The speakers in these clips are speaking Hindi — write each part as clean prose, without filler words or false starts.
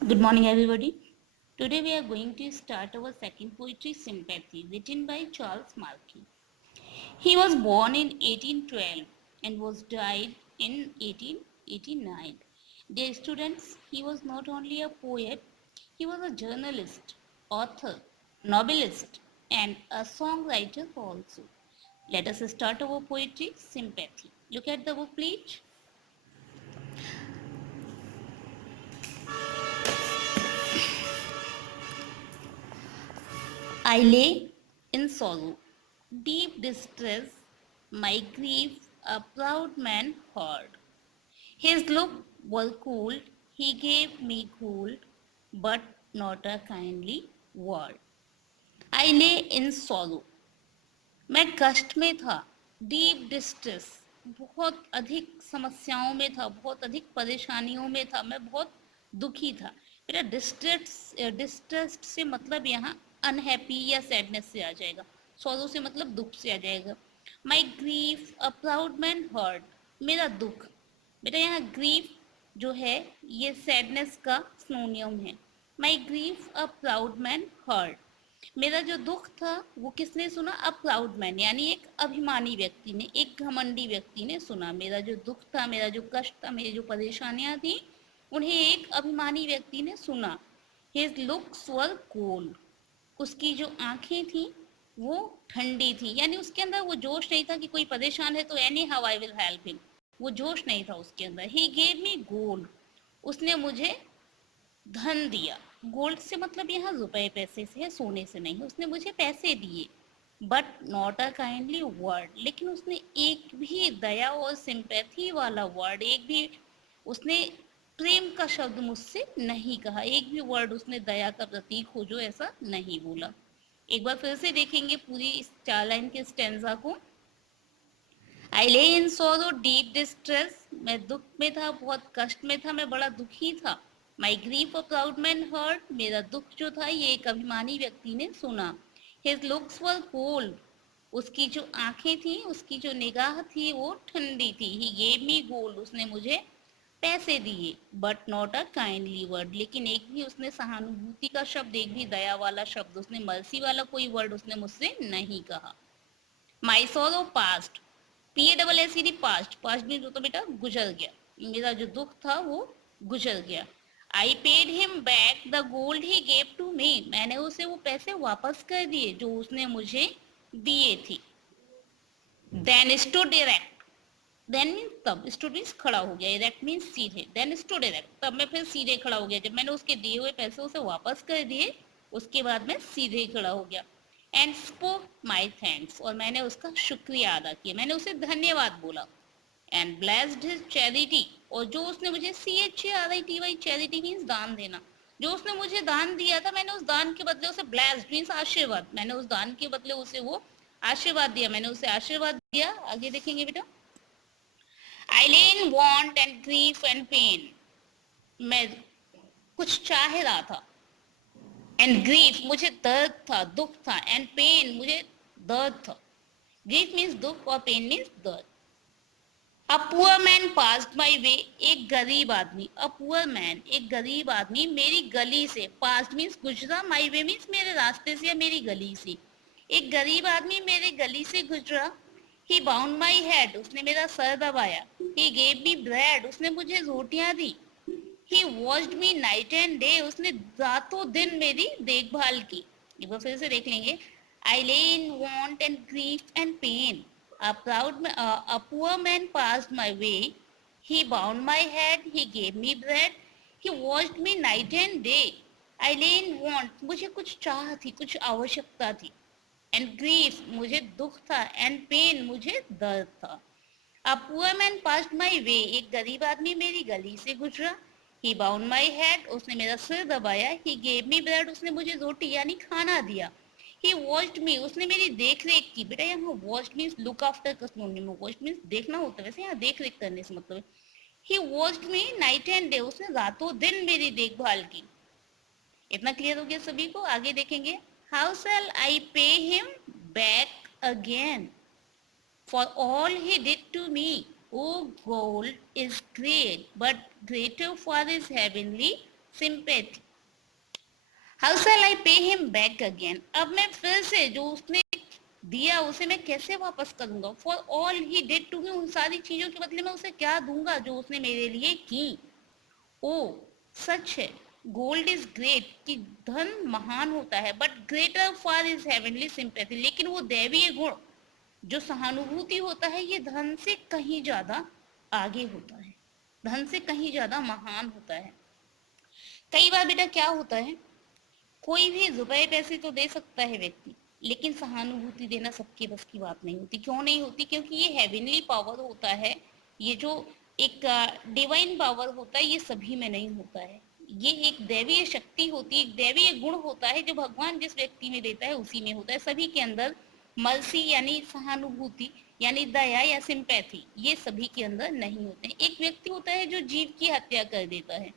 Good morning, everybody. Today we are going to start our second poetry, Sympathy, written by Charles Markey. He was born in 1812 and was died in 1889. Dear students, he was not only a poet, he was a journalist, author, novelist, and a songwriter also. Let us start our poetry, Sympathy. Look at the book, please. I lay in sorrow, deep distress, my grief a proud man heard. His look was cold, he gave me cold, but not a kindly word. I lay in sorrow, मैं कष्ट में था, डीप डिस्ट्रेस, बहुत अधिक समस्याओं में था, बहुत अधिक परेशानियों में था, मैं बहुत दुखी था. मेरा डिस्ट्रेस से मतलब यहाँ अनहैप्पी या सैडनेस से आ जाएगा. सॉरो से मतलब दुख से आ जाएगा. My grief a proud man hurt, मेरा दुख. बेटा यहाँ ग्रीफ जो है ये सैडनेस का सिनोनियम है. My grief a proud man hurt, मेरा जो दुख था वो किसने सुना? अ प्राउड मैन, यानी एक अभिमानी व्यक्ति ने, एक घमंडी व्यक्ति ने सुना. मेरा जो दुख था, मेरा जो कष्ट था, मेरी जो परेशानियां थी, उन्हें एक अभिमानी व्यक्ति ने सुना. हिज लुक्स वर कोल्ड, उसकी जो आंखें थी वो ठंडी थी, यानी उसके अंदर वो जोश नहीं था कि कोई परेशान है तो any how I will help him. वो जोश नहीं था उसके अंदर. ही गेव मी गोल्ड, उसने मुझे धन दिया. गोल्ड से मतलब यहाँ रुपए पैसे से है, सोने से नहीं. उसने मुझे पैसे दिए. But not a kindly word, लेकिन उसने एक भी दया और सिंपैथी वाला वर्ड, एक भी उसने प्रेम का शब्द मुझसे नहीं कहा. एक भी वर्ड उसने दया का प्रतीक हो जो ऐसा नहीं बोला. एक बार फिर से देखेंगे पूरी इस 4 लाइन के स्टेंजा को. आई ले इन सोरो डीप डिस्ट्रेस, मैं दुख में था, बहुत कष्ट में था, मैं बड़ा दुखी था. My grief a proud man hurt, मेरा दुख जो था ये एक अभिमानी व्यक्ति ने सुना. हिज लुक्स वर कोल्ड, उसकी जो आंखें थी, उसकी जो निगाह थी वो ठंडी थी. ही गेव मी गोल्ड, उसने मुझे पैसे दिए. But not a kindly word, लेकिन एक भी उसने सहानुभूति का शब्द, एक भी दया वाला शब्द, उसने मर्सी वाला कोई वर्ड उसने मुझसे नहीं कहा. My sorrow passed, P A double S E D passed, passed mean तो बेटा गुजर गया. मेरा जो दुख था वो गुजर गया. I paid him back the gold he gave to me, मैंने उसे वो पैसे वापस कर दिए जो उसने मुझे दिए थे. Then stood erect, then mean तब, स्टूड मीन्स खड़ा हो गया, इरेक्ट मीन्स सीधे. देन स्टूड इरेक्ट, तब मैं फिर सीधे खड़ा हो गया. जब मैंने उसके दिए हुए पैसे उसे वापस कर दिए, उसके बाद मैं सीधे खड़ा हो गया. एंड स्पोक माई थैंक्स, और मैंने उसका शुक्रिया अदा किया, मैंने उसे धन्यवाद बोला. एंड ब्लेस्ड हिज चैरिटी, और जो उसने मुझे CHARITY, चैरिटी मीन्स दान देना, जो उसने मुझे दान दिया था, मैंने उस दान के बदले उसे, ब्लेस्ड मीन्स आशीर्वाद, मैंने उस दान के बदले उसे वो आशीर्वाद दिया, मैंने उसे आशीर्वाद दिया. आगे देखेंगे बेटा. I lay in want and grief and pain, मैं कुछ चाह रहा था. एंड ग्रीफ, मुझे दर्द था, दुख था. एंड पेन, मुझे दर्द था. ग्रीफ मीन्स दुख और पेन मीन्स दर्द. A poor man passed my way, एक गरीब आदमी. अ पुअर मैन, एक गरीब आदमी मेरी गली से, पास्ट मीन्स गुजरा, माई वे मीन्स मेरे रास्ते से या मेरी गली से. एक गरीब आदमी मेरे गली से गुजरा. ही बाउंड माई हेड, उसने मेरा सर दबाया. ही गेव मी ब्रेड, उसने मुझे रोटियां दी. He watched me night and day, उसने रातों दिन मेरी देखभाल की. एक बार फिर से देख लेंगे. I lay in want and grief and pain, a poor man passed my way. He bound my head, he gave me bread, he watched me night and day. I lay in want, मुझे कुछ चाह थी, कुछ आवश्यकता थी. एंड ग्रीफ, मुझे दुख था. एंड पेन, मुझे दर्द था. A poor man passed my way, एक गरीब आदमी मेरी गली से गुजरा. He bound my head, उसने मेरा सिर दबाया. He gave me bread, उसने मुझे रोटी यानी खाना दिया. He watched me, उसने मेरी देख रेख की. बेटा यहाँ watched means look after का सिनोनिम है. watched means देखना होता है, वैसे यहाँ देख रेख करने से मतलब है. He watched me night and day, उसने रातों दिन मेरी देखभाल की. इतना क्लियर हो गया सभी को? आगे देखेंगे. How shall I pay him back again for all he did to me? Oh, gold is great, but greater for his heavenly sympathy. How shell I pay him back again, अब मैं फिर से जो उसने दिया उसे मैं कैसे वापस करूंगा। For all he did to me, उन सारी चीजों के बदले में उसे क्या दूंगा जो उसने मेरे लिए की। ओ सच है, गोल्ड इज ग्रेट, कि धन महान होता है, but greater far is heavenly sympathy, लेकिन वो दैवीय गुण जो सहानुभूति होता है ये धन से कहीं ज्यादा आगे होता है, धन से कहीं ज्यादा महान होता है। कई बार बेटा क्या होता है, कोई भी रुपए पैसे तो दे सकता है व्यक्ति, लेकिन सहानुभूति देना सबके बस की बात नहीं होती। क्यों नहीं होती? क्योंकि ये हेवनली पावर होता है, ये जो एक डिवाइन पावर होता है ये सभी में नहीं होता है। ये एक दैवीय शक्ति होती है, एक दैवीय गुण होता है जो भगवान जिस व्यक्ति में देता है उसी में होता है। सभी के अंदर मर्सी यानी सहानुभूति यानी दया या सिंपैथी ये सभी के अंदर नहीं होते हैं। एक व्यक्ति होता है जो जीव की हत्या कर देता है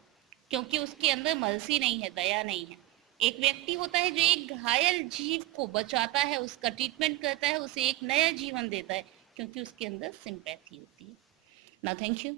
क्योंकि उसके अंदर मर्सी नहीं है, दया नहीं है। एक व्यक्ति होता है जो एक घायल जीव को बचाता है, उसका ट्रीटमेंट करता है, उसे एक नया जीवन देता है क्योंकि उसके अंदर सिंपैथी होती है ना। Thank you.